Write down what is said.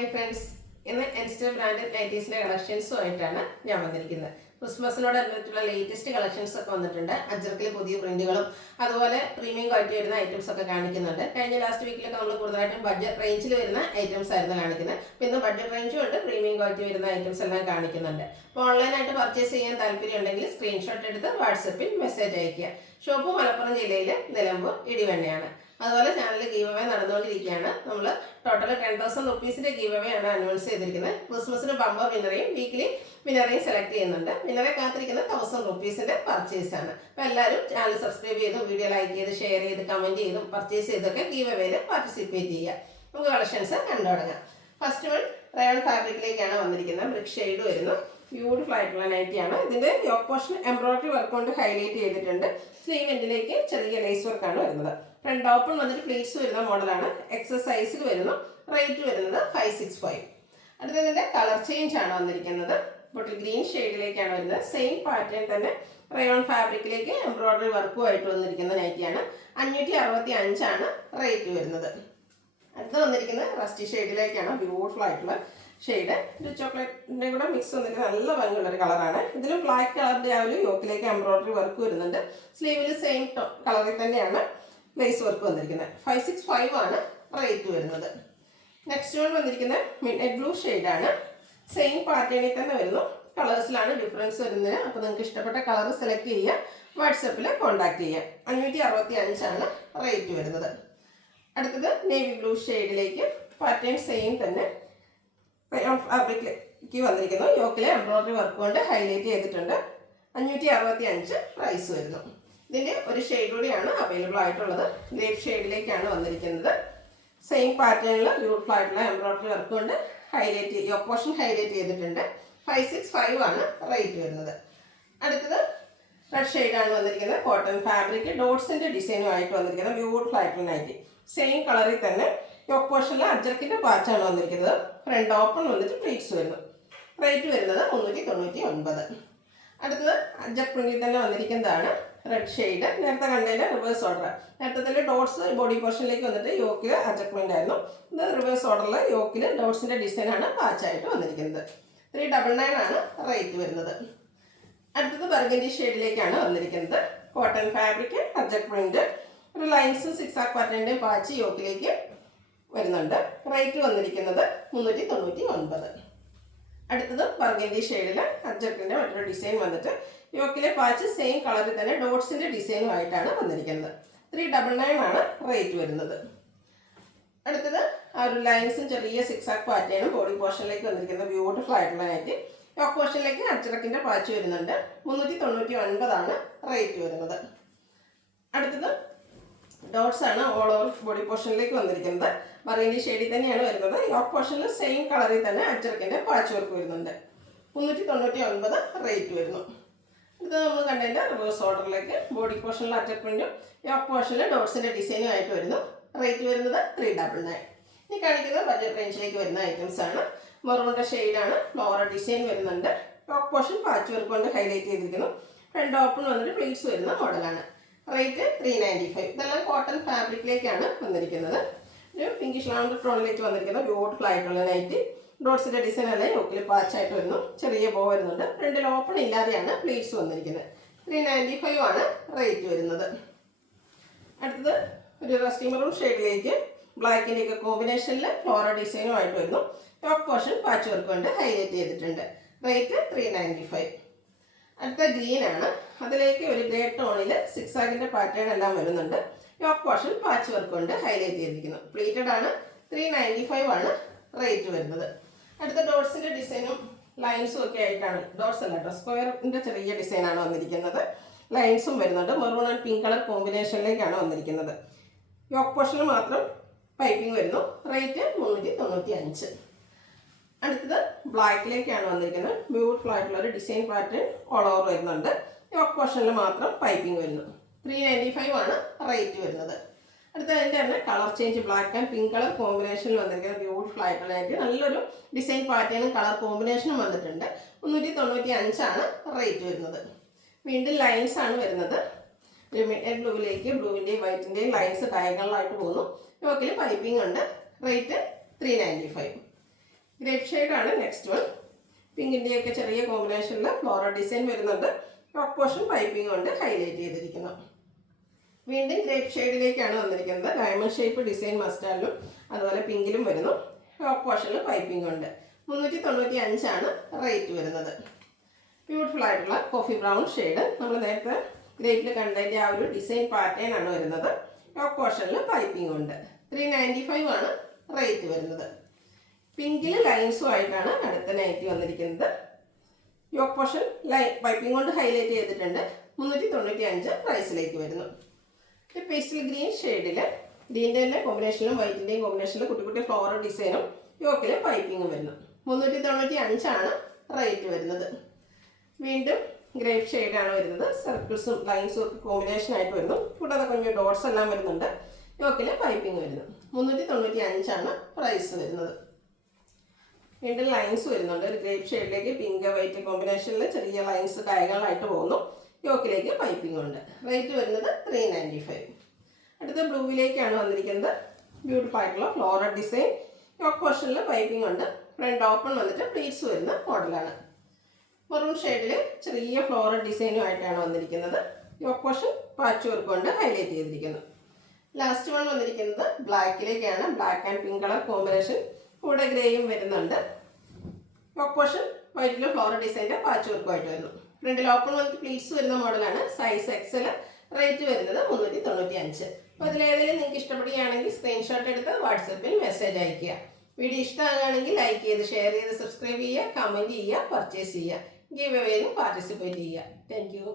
Hi friends, ഇന്ന് എൻസ്റ്റർ branded നൈറ്റീസിൻ്റെ കളക്ഷൻസുമായിട്ടാണ് ഞാൻ വന്നിരിക്കുന്നത്. ക്രിസ്മസിനോടനുബന്ധിച്ചുള്ള ലേറ്റസ്റ്റ് കളക്ഷൻസ് ഒക്കെ വന്നിട്ടുണ്ട്. അജർക്കിൽ പുതിയ പ്രിന്റുകളും അതുപോലെ പ്രീമിയം ക്വാളിറ്റി വരുന്ന ഐറ്റംസ് ഒക്കെ കാണിക്കുന്നുണ്ട്. കഴിഞ്ഞ ലാസ്റ്റ് വീക്കിലൊക്കെ നമ്മൾ കൂടുതലായിട്ടും ബഡ്ജറ്റ് റേഞ്ചിൽ വരുന്ന ഐറ്റംസ് ആയിരുന്നു കാണിക്കുന്നത്. അപ്പോൾ ഇന്ന് ബഡ്ജറ്റ് റേഞ്ചും ഉണ്ട്, പ്രീമിയം ക്വാളിറ്റി വരുന്ന ഐറ്റംസ് എല്ലാം കാണിക്കുന്നുണ്ട്. അപ്പോൾ ഓൺലൈനായിട്ട് പർച്ചേസ് ചെയ്യാൻ താല്പര്യം ഉണ്ടെങ്കിൽ സ്ക്രീൻഷോട്ട് എടുത്ത് വാട്സപ്പിൽ മെസ്സേജ് അയയ്ക്കുക. ഷോപ്പ് മലപ്പുറം ജില്ലയിൽ നിലമ്പൂർ ഇടിവണ്ണയാണ്. അതുപോലെ ചാനൽ ഗീവ് അവേ നടന്നുകൊണ്ടിരിക്കുകയാണ്. നമ്മൾ ടോട്ടൽ 10,000 റുപ്പീസിൻ്റെ ഗീവ് അവേ ആണ് അനൗൺസ് ചെയ്തിരിക്കുന്നത്. ക്രിസ്മസിന് ബമ്പർ വിന്നറേയും വീക്കിലി വിന്നറേയും സെലക്ട് ചെയ്യുന്നുണ്ട്. വിന്നറെ കാത്തിരിക്കുന്ന 1,000 റുപ്പീസിൻ്റെ പർച്ചേസ് ആണ്. അപ്പോൾ എല്ലാവരും ചാനൽ സബ്സ്ക്രൈബ് ചെയ്തും വീഡിയോ ലൈക്ക് ചെയ്ത് ഷെയർ ചെയ്ത് കമൻറ്റ് ചെയ്തും പർച്ചേസ് ചെയ്തൊക്കെ ഗീവ് അവേയിൽ പാർട്ടിസിപ്പേറ്റ് ചെയ്യുക. നമുക്ക് കളക്ഷൻസ് കണ്ടു തുടങ്ങാം. ഫസ്റ്റ് വൺ റയോൺ ഫാബ്രിക്കിലേക്കാണ് വന്നിരിക്കുന്നത്. ബ്രിക്ക് ഷെയ്ഡ് വരുന്നു. ബ്യൂട്ടിഫുൾ ആയിട്ടുള്ള നൈറ്റിയാണ്. ഇതിൻ്റെ യോക്ക് പോർഷൻ എംബ്രോയിഡറി വർക്ക് കൊണ്ട് ഹൈലൈറ്റ് ചെയ്തിട്ടുണ്ട്. സ്ലീവ് എൻഡിലേക്ക് ചെറിയ ലേസ് വർക്കാണ് വരുന്നത്. ഫ്രണ്ട് ഓപ്പൺ വന്നിട്ട് പ്ലീറ്റ്സ് വരുന്ന മോഡലാണ്. എക്സസൈസിൽ വരുന്നു. റേറ്റ് വരുന്നത് 565. അടുത്തതിൻ്റെ കളർ ചേഞ്ച് ആണ് വന്നിരിക്കുന്നത്. ബോട്ടിൽ ഗ്രീൻ ഷെയ്ഡിലേക്കാണ് വരുന്നത്. സെയിം പാറ്റേൺ തന്നെ റയോൺ ഫാബ്രിക്കിലേക്ക് എംബ്രോയിഡറി വർക്കുമായിട്ട് വന്നിരിക്കുന്ന നൈറ്റിയാണ്. 565 ആണ് റേറ്റ് വരുന്നത്. അടുത്ത് വന്നിരിക്കുന്നത് റസ്റ്റി ഷെയ്ഡിലേക്കാണ്. ബ്യൂട്ടിഫുൾ ആയിട്ടുള്ള ഷെയ്ഡ്. ഒരു ചോക്ലേറ്റിൻ്റെ കൂടെ മിക്സ് വന്നിട്ട് നല്ല ഭംഗിയുള്ളൊരു കളറാണ്. ഇതിലും ബ്ലാക്ക് കളറിൻ്റെ ആ ഒരു യോക്കിലേക്ക് എംബ്രോയിഡറി വർക്ക് വരുന്നുണ്ട്. സ്ലീവിൽ സെയിം കളറിൽ തന്നെയാണ് ലേസ് വർക്ക് വന്നിരിക്കുന്നത്. 565 ആണ് റേറ്റ് വരുന്നത്. നെക്സ്റ്റ് വൺ വന്നിരിക്കുന്നത് മിഡ്നൈറ്റ് ബ്ലൂ ഷെയ്ഡാണ്. സെയിം പാറ്റേണിൽ തന്നെ വരുന്നു. കളേഴ്സിലാണ് ഡിഫറൻസ് വരുന്നത്. അപ്പോൾ നിങ്ങൾക്ക് ഇഷ്ടപ്പെട്ട കളർ സെലക്ട് ചെയ്യുക, വാട്സപ്പിൽ കോൺടാക്ട് ചെയ്യുക. 565 ആണ് റേറ്റ് വരുന്നത്. അടുത്തത് നേവി ബ്ലൂ ഷെയ്ഡിലേക്ക് പാറ്റേൺ സെയിം തന്നെ ഫാബ്രിക്കിലേക്ക് വന്നിരിക്കുന്നു. യോക്കിലെ എംബ്രോയിഡറി വർക്ക് കൊണ്ട് ഹൈലൈറ്റ് ചെയ്തിട്ടുണ്ട്. 565 പ്രൈസ് വരുന്നു. ഇതിൻ്റെ ഒരു ഷെയ്ഡ് കൂടിയാണ് അവൈലബിൾ ആയിട്ടുള്ളത്. ഗ്രേപ്പ് ഷെയ്ഡിലേക്കാണ് വന്നിരിക്കുന്നത്. സെയിം പാറ്റേണിൽ ബ്യൂട്ടിഫുൾ ആയിട്ടുള്ള എംബ്രോയിഡറി വർക്ക് കൊണ്ട് ഹൈലൈറ്റ് യോക്ക് പോർഷൻ ഹൈലൈറ്റ് ചെയ്തിട്ടുണ്ട്. 565 ആണ് റേറ്റ് വരുന്നത്. അടുത്തത് റെഡ് ഷെയ്ഡാണ് വന്നിരിക്കുന്നത്. കോട്ടൺ ഫാബ്രിക് ഡോട്ട്സിൻ്റെ ഡിസൈനുമായിട്ട് വന്നിരിക്കുന്നത്. ബ്യൂട്ടിഫുൾ ആയിട്ടുള്ള നൈറ്റി. സെയിം കളറിൽ തന്നെ യോക്ക് പോർഷനിൽ അജർക്കിൻ്റെ പാച്ചാണ് വന്നിരിക്കുന്നത്. ഫ്രണ്ട് ഓപ്പൺ വന്നിട്ട് പ്ലീറ്റ്സ് വരുന്നു. റേറ്റ് വരുന്നത് 399. അടുത്തത് അജർക്ക് പ്രിന്റിൽ തന്നെ വന്നിരിക്കുന്നതാണ്. Red shade. നേരത്തെ കണ്ടതിൻ്റെ റിവേഴ്സ് ഓർഡർ. നേരത്തെ ഡോട്ട്സ് ബോഡി പോർഷനിലേക്ക് വന്നിട്ട് യോക്കിൽ അജർക്ക് പ്രിന്റ് ആയിരുന്നു. ഇത് റിവേഴ്സ് ഓർഡറിൽ യോക്കിൽ ഡോട്ട്സിൻ്റെ ഡിസൈനാണ് പാച്ചായിട്ട് വന്നിരിക്കുന്നത്. 399 ആണ് റേറ്റ് വരുന്നത്. അടുത്തത് ബർഗൻഡി ഷെയ്ഡിലേക്കാണ് വന്നിരിക്കുന്നത്. Cotton fabric ajrak print. ഒരു ലൈൻസും സിക്സാക് പാറ്റേണിൻ്റെയും പാച്ച് യോക്കിലേക്ക് വരുന്നുണ്ട്. റേറ്റ് വന്നിരിക്കുന്നത് 399. അടുത്തത് ബർഗൻഡി ഷെയ്ഡിൽ അജർക്കിൻ്റെ മറ്റൊരു ഡിസൈൻ വന്നിട്ട് യോക്കിലെ പാച്ച് സെയിം കളറിൽ തന്നെ ഡോട്ട്സിൻ്റെ ഡിസൈനുമായിട്ടാണ് വന്നിരിക്കുന്നത്. 399 ആണ് റേറ്റ് വരുന്നത്. അടുത്തത് ആ ഒരു ലൈൻസും ചെറിയ സിക്സാക് പാറ്റേണും ബോഡി പോർഷനിലേക്ക് വന്നിരിക്കുന്ന ബ്യൂട്ടിഫുൾ ആയിട്ടുള്ള നൈറ്റ്. യോക്ക് പോർഷനിലേക്ക് അജറക്കിൻ്റെ പാച്ച് വരുന്നുണ്ട്. 399 ആണ് റേറ്റ് വരുന്നത്. അടുത്തത് ഡോട്ട്സ് ആണ് ഓൾ ഓവർ ബോഡി പോർഷനിലേക്ക് വന്നിരിക്കുന്നത്. ബർഗൻഡി ഷെയ്ഡിൽ തന്നെയാണ് വരുന്നത്. യോക്ക് പോർഷനിൽ സെയിം കളറിൽ തന്നെ അജർക്കിൻ്റെ പാച്ച് വർക്ക് വരുന്നുണ്ട്. 399 റേറ്റ് വരുന്നു. ഇത് നമ്മൾ കണ്ടതിൻ്റെ റിവേഴ്സ് ഓർഡറിലേക്ക് ബോഡി പോർഷനിൽ അജർക്ക് പ്രിന്റും യോക്ക് പോർഷനിൽ ഡോട്ട്സിൻ്റെ ഡിസൈനും ആയിട്ട് വരുന്നു. റേറ്റ് വരുന്നത് 399. ഇനി കാണിക്കുന്നത് ബഡ്ജറ്റ് റേഞ്ചിലേക്ക് വരുന്ന ഐറ്റംസ് ആണ്. മെറൂണിൻ്റെ ഷെയ്ഡാണ്. ഫ്ലോറൽ ഡിസൈൻ വരുന്നുണ്ട്. യോക്ക് പോർഷൻ പാച്ച് വർക്ക് കൊണ്ട് ഹൈലൈറ്റ് ചെയ്തിരിക്കുന്നു. ഫ്രണ്ട് ഓപ്പൺ വന്നിട്ട് പ്ലീറ്റ്സ് വരുന്ന മോഡലാണ്. റേറ്റ് 395. ഇതെല്ലാം കോട്ടൺ ഫാബ്രിക്കിലേക്കാണ് വന്നിരിക്കുന്നത്. ഒരു പിങ്കിഷ് ലാവൻഡർ ടോണിലേക്ക് വന്നിരിക്കുന്ന ബ്യൂട്ടിഫുൾ ആയിട്ടുള്ള നൈറ്റ്. ഡോട്ട്സിൻ്റെ ഡിസൈൻ അല്ല യോക്കിൽ പാച്ചായിട്ട് വരുന്നു. ചെറിയ ബോ വരുന്നുണ്ട്. ഫ്രണ്ടിൽ ഓപ്പൺ ഇല്ലാതെയാണ് പ്ലീറ്റ്സ് വന്നിരിക്കുന്നത്. 395 ആണ് റേറ്റ് വരുന്നത്. അടുത്തത് ഒരു റസ്റ്റി മെറൂൺ ഷെയ്ഡിലേക്ക് ബ്ലാക്കിൻ്റെയൊക്കെ കോമ്പിനേഷനിൽ ഫ്ലോറൽ ഡിസൈനുമായിട്ട് വരുന്നു. യോക്ക് പോർഷൻ പാച്ച് വർക്ക് കൊണ്ട് ഹൈലൈറ്റ് ചെയ്തിട്ടുണ്ട്. റേറ്റ് 395. അടുത്ത ഗ്രീൻ ആണ്. അതിലേക്ക് ഒരു ഗ്രേ ടോണിൽ സിക്സാഗിൻ്റെ പാറ്റേൺ എല്ലാം വരുന്നുണ്ട്. യോക്ക് പോർഷൻ പാച്ച് വർക്ക് കൊണ്ട് ഹൈലൈറ്റ് ചെയ്തിരിക്കുന്നു. പ്ലീറ്റഡ് ആണ്. 395 ആണ് റേറ്റ് വരുന്നത്. അടുത്ത ഡോട്ട്സിൻ്റെ ഡിസൈനും ലൈൻസും ഒക്കെ ആയിട്ടാണ്. ഡോട്ട്സ് അല്ല കേട്ടോ, സ്ക്വയറിൻ്റെ ചെറിയ ഡിസൈനാണ് വന്നിരിക്കുന്നത്. ലൈൻസും വരുന്നുണ്ട്. മെറൂൺ ആൻഡ് പിങ്ക് കളർ കോമ്പിനേഷനിലേക്കാണ് വന്നിരിക്കുന്നത്. യോക്ക് പോർഷനിൽ മാത്രം പൈപ്പിംഗ് വരുന്നു. റേറ്റ് 395. അടുത്തത് ബ്ലാക്കിലേക്കാണ് വന്നിരിക്കുന്നത്. ബ്യൂട്ടിഫുൾ ആയിട്ടുള്ള ഒരു ഡിസൈൻ പാറ്റേൺ ഓൾ ഓവർ വരുന്നുണ്ട്. യോക്ക് പോർഷനിൽ മാത്രം പൈപ്പിംഗ് വരുന്നു. 395 ആണ് റേറ്റ് വരുന്നത്. അടുത്ത അതിൻ്റെ തന്നെ colour change black and pink colour കോമ്പിനേഷനിൽ വന്നിരിക്കുന്ന ബ്യൂട്ടിഫുൾ ആയിട്ടുള്ളതായിട്ട് നല്ലൊരു ഡിസൈൻ പാറ്റേണും കളർ കോമ്പിനേഷനും വന്നിട്ടുണ്ട്. 395 ആണ് റേറ്റ് വരുന്നത്. വീണ്ടും ലൈൻസ് ആണ് വരുന്നത്. ഒരു മിഡ്നൈറ്റ് ബ്ലൂവിലേക്ക് ബ്ലൂവിൻ്റെയും വൈറ്റിൻ്റെയും ലൈൻസ് ഡയഗണലായിട്ട് പോകുന്നു. യോക്കിൽ പൈപ്പിംഗ് ഉണ്ട്. റേറ്റ് 395. ഗ്രേപ്പ് ഷെയ്ഡാണ് നെക്സ്റ്റ് വൺ. പിങ്കിൻ്റെയൊക്കെ ചെറിയ കോമ്പിനേഷനിൽ ഫ്ലോറൽ ഡിസൈൻ വരുന്നുണ്ട്. ടോപ്പ് പോർഷൻ പൈപ്പിംഗ് കൊണ്ട് ഹൈലൈറ്റ് ചെയ്തിരിക്കുന്നു. വീണ്ടും ഗ്രേപ്പ് ഷെയ്ഡിലേക്കാണ് വന്നിരിക്കുന്നത്. ഡയമണ്ട് ഷേപ്പ് ഡിസൈൻ മസ്റ്റാർഡിലും അതുപോലെ പിങ്കിലും വരുന്നു. ടോപ്പ് പോർഷനിൽ പൈപ്പിംഗ് ഉണ്ട്. 395 റേറ്റ് വരുന്നത്. ബ്യൂട്ടിഫുൾ ആയിട്ടുള്ള കോഫി ബ്രൗൺ ഷെയ്ഡ്. നമ്മൾ നേരത്തെ ഗ്രേപ്പിൽ കണ്ടതിൻ്റെ ആ ഒരു ഡിസൈൻ പാറ്റേൺ ആണ് വരുന്നത്. ടോപ്പ് പോർഷനിൽ പൈപ്പിംഗ് ഉണ്ട്. 395 റേറ്റ് വരുന്നത്. പിങ്കിൽ ലൈൻസും ആയിട്ടാണ് അടുത്ത നൈറ്റി വന്നിരിക്കുന്നത്. യോക്ക് പോർഷൻ പൈപ്പിംഗ് കൊണ്ട് ഹൈലൈറ്റ് ചെയ്തിട്ടുണ്ട്. 395 പ്രൈസിലേക്ക് വരുന്നു. പേസ്റ്റൽ ഗ്രീൻ ഷെയ്ഡിൽ ഗ്രീൻ്റെ തന്നെ കോമ്പിനേഷനിലും വൈറ്റിൻ്റെയും കോമ്പിനേഷനിലും കുട്ടി കുട്ടി ഫ്ലോറൽ ഡിസൈനും യോക്കിൽ പൈപ്പിങ്ങും വരുന്നു. 395 റേറ്റ് വരുന്നത്. വീണ്ടും ഗ്രേപ്പ് ഷെയ്ഡാണ് വരുന്നത്. സർക്കിൾസും ലൈൻസും ഒക്കെ കോമ്പിനേഷൻ ആയിട്ട് വരുന്നു. കൂടാതെ കുഞ്ഞു ഡോട്ട്സ് എല്ലാം വരുന്നുണ്ട്. യോക്കിൽ പൈപ്പിംഗ് വരുന്നു. 395 പ്രൈസ് വരുന്നത്. വീണ്ടും ലൈൻസ് വരുന്നുണ്ട്. ഒരു ഗ്രേപ്പ് ഷെയ്ഡിലേക്ക് പിങ്ക് വൈറ്റ് കോമ്പിനേഷനിൽ ചെറിയ ലൈൻസ് ഡയഗണലായിട്ട് പോകുന്നു. യോക്കിലേക്ക് പൈപ്പിംഗ് ഉണ്ട്. റേറ്റ് വരുന്നത് 395. അടുത്ത ബ്ലൂവിലേക്കാണ് വന്നിരിക്കുന്നത്. ബ്യൂട്ടിഫുൾ ആയിട്ടുള്ള floral design. Yoke portion piping ഉണ്ട്. ഫ്രണ്ട് ഓപ്പൺ വന്നിട്ട് പ്ലീറ്റ്സ് വരുന്ന മോഡലാണ്. മെറൂൺ ഷെയ്ഡിൽ ചെറിയ ഫ്ലോറൽ ഡിസൈനുമായിട്ടാണ് വന്നിരിക്കുന്നത്. യോക്ക് പോർഷൻ പാച്ച് വർക്ക് കൊണ്ട് ഹൈലൈറ്റ് ചെയ്തിരിക്കുന്നു. ലാസ്റ്റ് വൺ വന്നിരിക്കുന്നത് ബ്ലാക്കിലേക്കാണ്. Black and pink colour combination. കൂടെ ഗ്രേയും വരുന്നുണ്ട്. യോക്ക് പോർഷൻ വൈറ്റിൽ ഫ്ലോറൽ ഡിസൈൻ്റെ പാച്ച് വർക്കുമായിട്ട് വരുന്നു. ഫ്രണ്ടിൽ ഓപ്പൺ വന്നിട്ട് പ്ലീറ്റ്സ് വരുന്ന മോഡലാണ്. Size Excel. റേറ്റ് വരുന്നത് 395. അപ്പോൾ അതിലേതെങ്കിലും നിങ്ങൾക്ക് ഇഷ്ടപ്പെടുകയാണെങ്കിൽ സ്ക്രീൻഷോട്ട് എടുത്ത് വാട്സപ്പിൽ മെസ്സേജ് അയയ്ക്കുക. വീഡിയോ ഇഷ്ടമാകുകയാണെങ്കിൽ ലൈക്ക് ചെയ്ത് ഷെയർ ചെയ്ത് സബ്സ്ക്രൈബ് ചെയ്യുക, കമൻറ്റ് ചെയ്യുക, പർച്ചേസ് ചെയ്യുക, ഗിവ് അവേയിലും പാർട്ടിസിപ്പേറ്റ് ചെയ്യുക. Thank you.